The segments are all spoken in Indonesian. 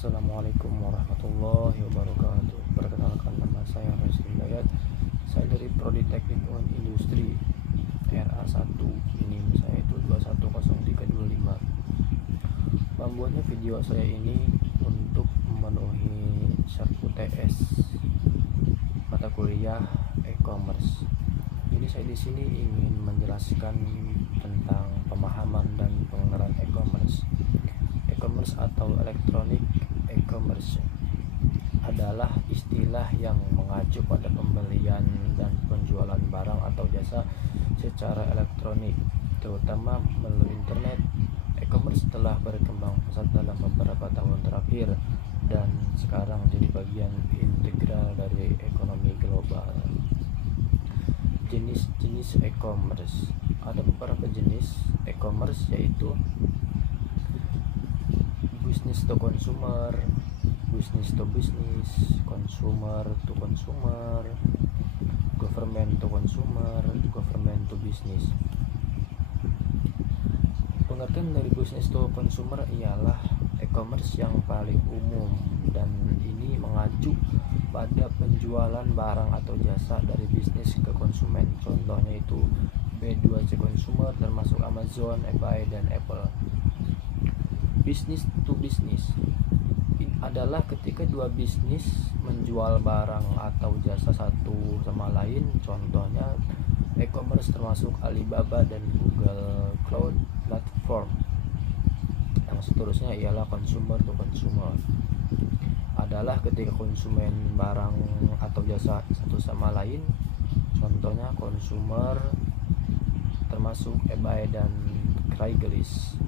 Assalamualaikum warahmatullahi wabarakatuh. Perkenalkan, nama saya Rasul Hidayat. Saya dari Prodi Teknik Industri RA1. NIM saya itu 210325. Membuatnya video saya ini untuk memenuhi syarat UTS mata kuliah e-commerce. Jadi saya di sini ingin menjelaskan tentang pemahaman dan pengenalan e-commerce. E-commerce atau elektronik e-commerce adalah istilah yang mengacu pada pembelian dan penjualan barang atau jasa secara elektronik, terutama melalui internet. E-commerce telah berkembang pesat dalam beberapa tahun terakhir dan sekarang jadi bagian integral dari ekonomi global. Jenis-jenis e-commerce. Ada beberapa jenis e-commerce, yaitu business to consumer, business to business, consumer to consumer, government to consumer, government to business. Pengertian dari business to consumer ialah e-commerce yang paling umum dan ini mengacu pada penjualan barang atau jasa dari bisnis ke konsumen. Contohnya itu B2C consumer termasuk Amazon, eBay, dan Apple. Business to business adalah ketika dua bisnis menjual barang atau jasa satu sama lain. Contohnya e-commerce termasuk Alibaba dan Google Cloud Platform. Yang seterusnya ialah consumer to consumer, adalah ketika konsumen barang atau jasa satu sama lain. Contohnya consumer termasuk eBay dan Craigslist.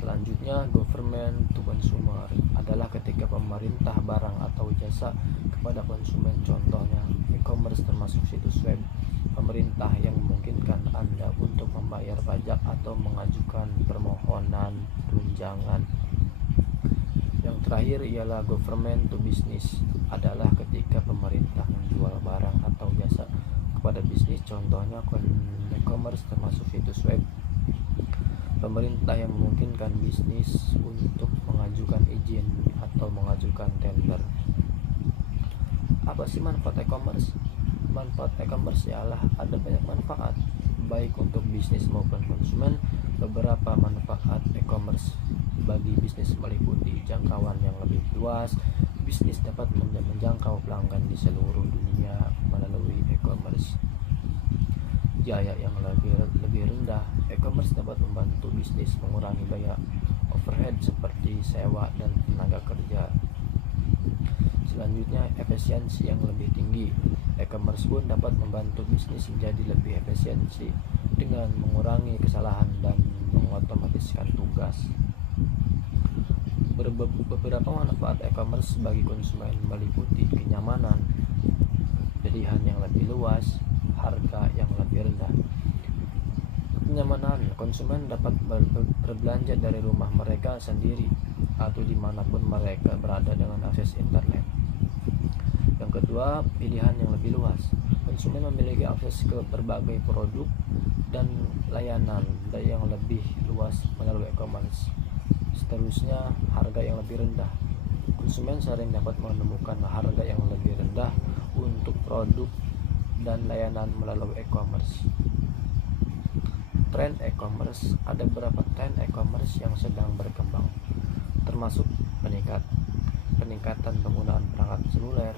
Selanjutnya government to consumer adalah ketika pemerintah barang atau jasa kepada konsumen. Contohnya e-commerce termasuk situs web pemerintah yang memungkinkan Anda untuk membayar pajak atau mengajukan permohonan tunjangan. Yang terakhir ialah government to business, adalah ketika pemerintah menjual barang atau jasa kepada bisnis. Contohnya e-commerce termasuk situs web pemerintah yang memungkinkan bisnis untuk mengajukan izin atau mengajukan tender. Apa sih manfaat e-commerce? Manfaat e-commerce ialah ada banyak manfaat baik untuk bisnis maupun konsumen. Beberapa manfaat e-commerce bagi bisnis meliputi jangkauan yang lebih luas. Bisnis dapat menjangkau pelanggan di seluruh dunia melalui e-commerce. Biaya yang lebih rendah. E-commerce dapat membantu bisnis mengurangi biaya overhead seperti sewa dan tenaga kerja. Selanjutnya, efisiensi yang lebih tinggi. E-commerce pun dapat membantu bisnis menjadi lebih efisiensi dengan mengurangi kesalahan dan mengotomatiskan tugas. Beberapa manfaat e-commerce bagi konsumen meliputi kenyamanan, pilihan yang lebih luas, harga yang lebih rendah. Kenyamanan, konsumen dapat berbelanja dari rumah mereka sendiri atau dimanapun mereka berada dengan akses internet. Yang kedua, pilihan yang lebih luas. Konsumen memiliki akses ke berbagai produk dan layanan yang lebih luas melalui e-commerce. Seterusnya, harga yang lebih rendah. Konsumen sering dapat menemukan harga yang lebih rendah untuk produk dan layanan melalui e-commerce. Tren e-commerce. Ada beberapa tren e-commerce yang sedang berkembang, termasuk peningkatan penggunaan perangkat seluler.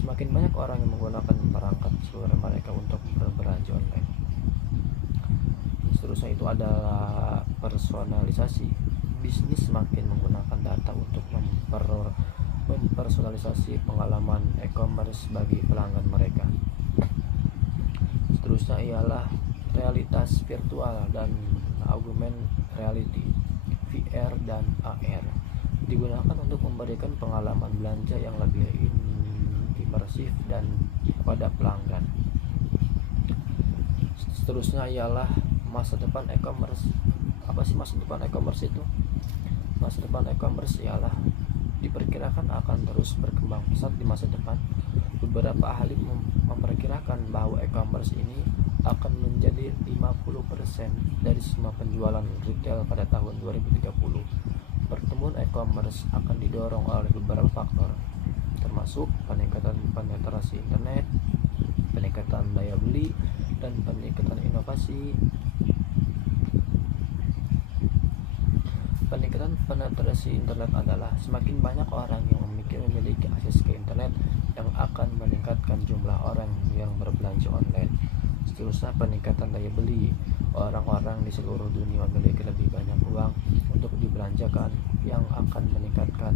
Semakin banyak orang yang menggunakan perangkat seluler mereka untuk berbelanja online. Seterusnya itu adalah personalisasi. Bisnis semakin menggunakan data untuk mempersonalisasi pengalaman e-commerce bagi pelanggan mereka. Seterusnya ialah realitas virtual dan augmented reality, VR dan AR, digunakan untuk memberikan pengalaman belanja yang lebih imersif dan kepada pelanggan. Seterusnya ialah masa depan e-commerce. Apa sih masa depan e-commerce itu? Masa depan e-commerce ialah diperkirakan akan terus berkembang pesat di masa depan. Beberapa ahli memperkirakan bahwa e-commerce ini akan menjadi 50% dari semua penjualan retail pada tahun 2030. Pertumbuhan e-commerce akan didorong oleh beberapa faktor, termasuk peningkatan penetrasi internet, peningkatan daya beli, dan peningkatan inovasi. Peningkatan penetrasi internet adalah semakin banyak orang yang memiliki akses ke internet yang akan meningkatkan jumlah orang yang berbelanja online. Seterusnya, peningkatan daya beli. Orang-orang di seluruh dunia memiliki lebih banyak uang untuk dibelanjakan yang akan meningkatkan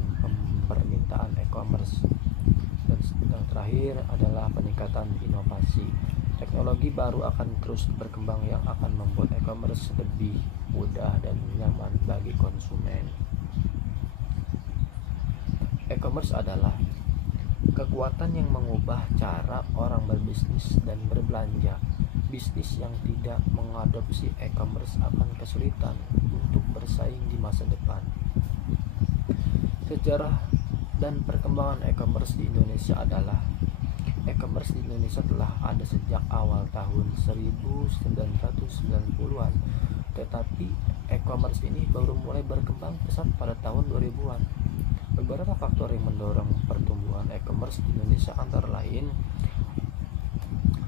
permintaan e-commerce. Dan yang terakhir adalah peningkatan inovasi. Teknologi baru akan terus berkembang yang akan membuat e-commerce lebih mudah dan nyaman bagi konsumen. E-commerce adalah kekuatan yang mengubah cara orang berbisnis dan berbelanja. Bisnis yang tidak mengadopsi e-commerce akan kesulitan untuk bersaing di masa depan. Sejarah dan perkembangan e-commerce di Indonesia adalah e-commerce di Indonesia telah ada sejak awal tahun 1990-an, tetapi e-commerce ini baru mulai berkembang pesat pada tahun 2000-an. Beberapa faktor yang mendorong pertumbuhan e-commerce di Indonesia antara lain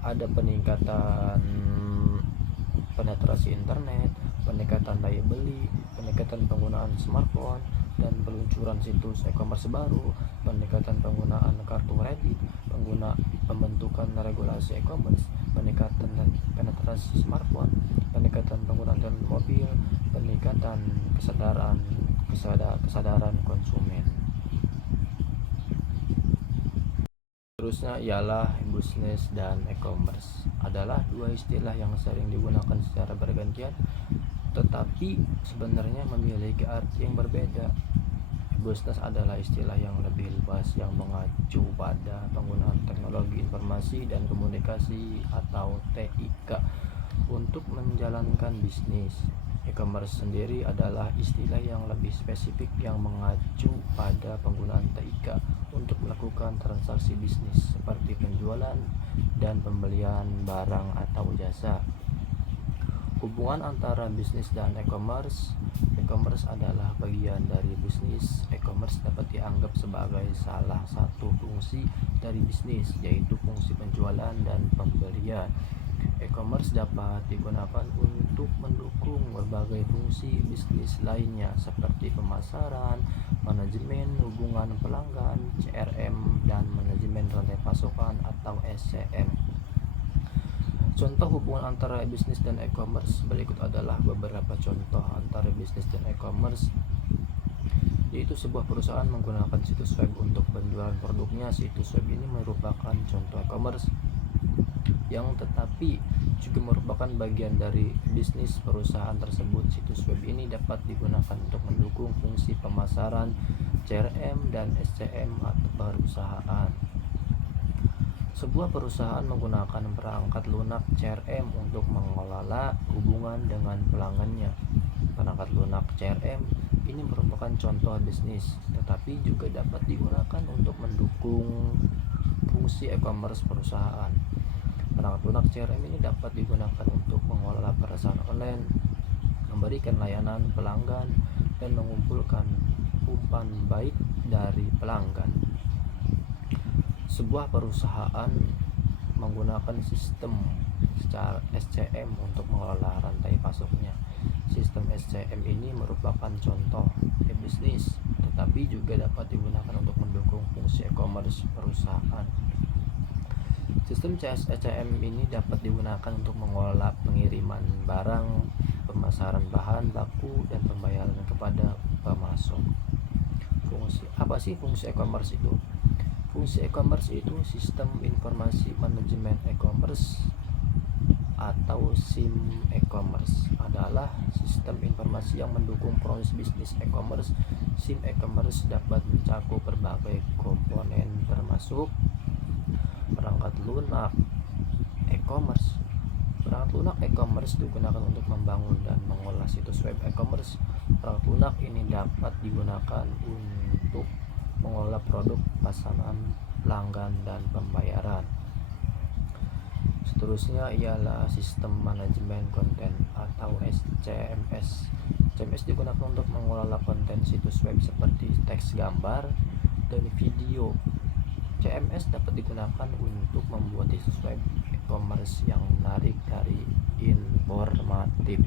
ada peningkatan penetrasi internet, peningkatan daya beli, peningkatan penggunaan smartphone, dan peluncuran situs e-commerce baru, peningkatan penggunaan kartu kredit, pembentukan regulasi e-commerce, peningkatan penetrasi smartphone, peningkatan penggunaan telepon mobil, peningkatan kesadaran konsumen. Terusnya ialah bisnis dan e-commerce adalah dua istilah yang sering digunakan secara bergantian, tetapi sebenarnya memiliki arti yang berbeda. Bisnis adalah istilah yang lebih luas yang mengacu pada penggunaan teknologi informasi dan komunikasi atau TIK untuk menjalankan bisnis. E-commerce sendiri adalah istilah yang lebih spesifik yang mengacu pada penggunaan TIK untuk melakukan transaksi bisnis seperti penjualan dan pembelian barang atau jasa. Hubungan antara bisnis dan e-commerce. E-commerce adalah bagian dari bisnis. E-commerce dapat dianggap sebagai salah satu fungsi dari bisnis, yaitu fungsi penjualan dan pembelian. E-commerce dapat digunakan untuk mendukung berbagai fungsi bisnis lainnya seperti pemasaran, manajemen hubungan pelanggan, CRM, dan manajemen rantai pasokan atau SCM. Contoh hubungan antara bisnis dan e-commerce berikut adalah beberapa contoh antara bisnis dan e-commerce, yaitu sebuah perusahaan menggunakan situs web untuk penjualan produknya. Situs web ini merupakan contoh e-commerce yang tetapi juga merupakan bagian dari bisnis perusahaan tersebut. Situs web ini dapat digunakan untuk mendukung fungsi pemasaran, CRM, dan SCM atau perusahaan. Sebuah perusahaan menggunakan perangkat lunak CRM untuk mengelola hubungan dengan pelanggannya. Perangkat lunak CRM ini merupakan contoh bisnis, tetapi juga dapat digunakan untuk mendukung fungsi e-commerce perusahaan. Perangkat lunak CRM ini dapat digunakan untuk mengelola perusahaan online, memberikan layanan pelanggan, dan mengumpulkan umpan baik dari pelanggan. Sebuah perusahaan menggunakan sistem secara SCM untuk mengelola rantai pasoknya. Sistem SCM ini merupakan contoh bisnis, tetapi juga dapat digunakan untuk mendukung fungsi e-commerce perusahaan. Sistem SCM ini dapat digunakan untuk mengelola pengiriman barang, pemasaran bahan baku, dan pembayaran kepada pemasok. Apa sih fungsi e-commerce itu? Fungsi e-commerce itu sistem informasi manajemen e-commerce atau SIM e-commerce adalah sistem informasi yang mendukung proses bisnis e-commerce. SIM e-commerce dapat mencakup berbagai komponen termasuk perangkat lunak e-commerce. Perangkat lunak e-commerce digunakan untuk membangun dan mengolah situs web e-commerce. Perangkat lunak ini dapat digunakan untuk mengolah produk, pesanan, pelanggan, dan pembayaran. Seterusnya ialah sistem manajemen konten atau SCMS. CMS digunakan untuk mengelola konten situs web seperti teks, gambar, dan video. CMS dapat digunakan untuk membuat situs web e-commerce yang menarik dari informatif.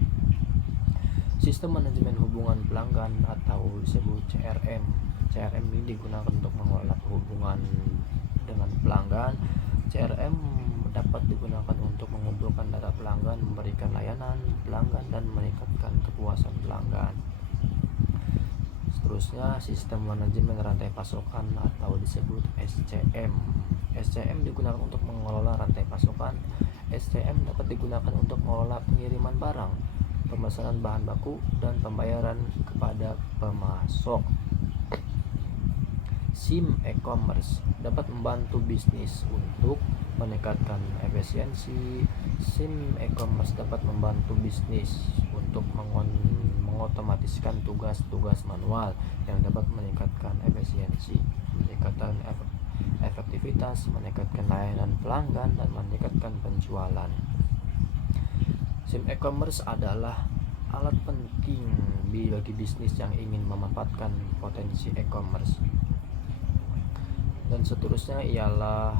Sistem manajemen hubungan pelanggan atau disebut CRM. CRM ini digunakan untuk mengelola hubungan dengan pelanggan. CRM dapat digunakan untuk mengumpulkan data pelanggan, memberikan layanan pelanggan, dan meningkatkan kepuasan pelanggan. Seterusnya, sistem manajemen rantai pasokan atau disebut SCM. SCM digunakan untuk mengelola rantai pasokan. SCM dapat digunakan untuk mengelola pengiriman barang, pemesanan bahan baku, dan pembayaran kepada pemasok. SIM e-commerce dapat membantu bisnis untuk meningkatkan efisiensi. SIM e-commerce dapat membantu bisnis untuk mengotomatiskan tugas-tugas manual yang dapat meningkatkan efisiensi, meningkatkan efektivitas, meningkatkan layanan pelanggan, dan meningkatkan penjualan. SIM e-commerce adalah alat penting bagi bisnis yang ingin memanfaatkan potensi e-commerce. Dan seterusnya ialah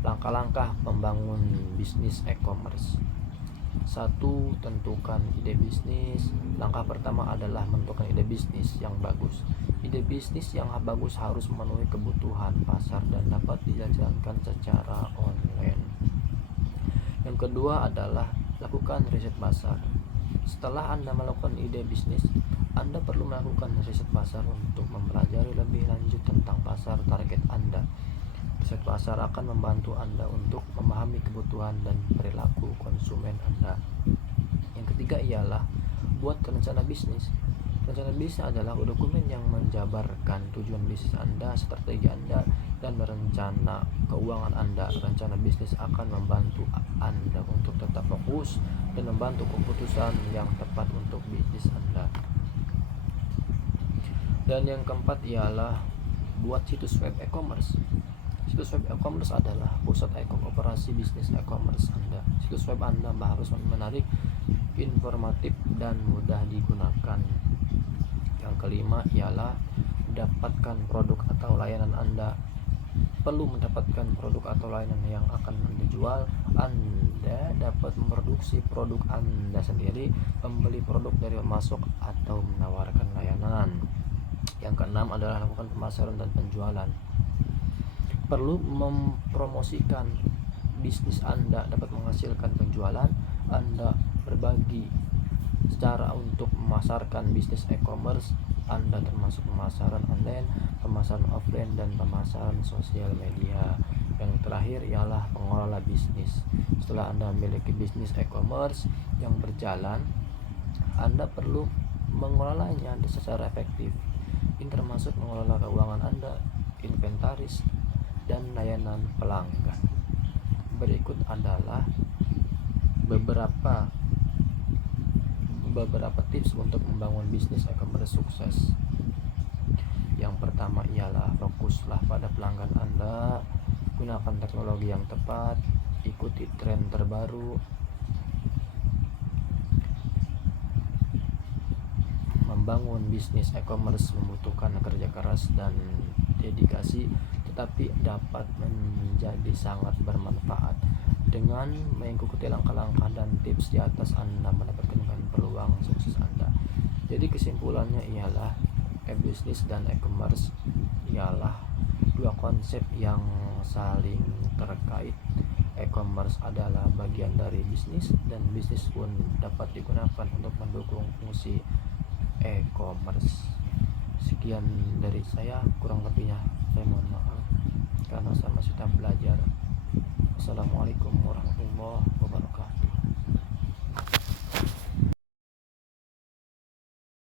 langkah-langkah membangun bisnis e-commerce. 1. Tentukan ide bisnis. Langkah pertama adalah menentukan ide bisnis yang bagus. Ide bisnis yang bagus harus memenuhi kebutuhan pasar dan dapat dijalankan secara online. Yang kedua adalah lakukan riset pasar. Setelah Anda melakukan ide bisnis, Anda perlu melakukan riset pasar untuk mempelajari lebih lanjut tentang pasar target Anda. Riset pasar akan membantu Anda untuk memahami kebutuhan dan perilaku konsumen Anda. Yang ketiga ialah buat rencana bisnis. Rencana bisnis adalah dokumen yang menjabarkan tujuan bisnis Anda, strategi Anda, dan rencana keuangan Anda. Rencana bisnis akan membantu Anda untuk tetap fokus dan membantu keputusan yang tepat untuk bisnis Anda. Dan yang keempat ialah buat situs web e-commerce. Situs web e-commerce adalah pusat operasi bisnis e-commerce Anda. Situs web Anda harus menarik, informatif, dan mudah digunakan. Yang kelima ialah dapatkan produk atau layanan Anda. Perlu mendapatkan produk atau layanan yang akan Anda jual. Anda dapat memproduksi produk Anda sendiri, membeli produk dari pemasok, atau menawarkan layanan. Yang keenam adalah lakukan pemasaran dan penjualan. Perlu mempromosikan bisnis Anda dapat menghasilkan penjualan. Anda berbagi secara untuk memasarkan bisnis e-commerce Anda, termasuk pemasaran online, pemasaran offline, dan pemasaran sosial media. Yang terakhir ialah pengelola bisnis. Setelah Anda memiliki bisnis e-commerce yang berjalan, Anda perlu mengelolanya secara efektif. Ini termasuk mengelola keuangan Anda, inventaris, dan layanan pelanggan. Berikut adalah beberapa tips untuk membangun bisnis e-commerce sukses. Yang pertama ialah fokuslah pada pelanggan Anda, gunakan teknologi yang tepat, ikuti tren terbaru, membangun bisnis e-commerce membutuhkan kerja keras dan dedikasi, tetapi dapat menjadi sangat bermanfaat. Dengan mengikuti langkah-langkah dan tips di atas, Anda mendapatkan peluang sukses Anda. Jadi kesimpulannya ialah e-bisnis dan e-commerce ialah dua konsep yang saling terkait. E-commerce adalah bagian dari bisnis, dan bisnis pun dapat digunakan untuk mendukung fungsi e-commerce. Sekian dari saya, kurang lebihnya saya mohon maaf karena saya masih belajar. Assalamualaikum warahmatullahi wabarakatuh.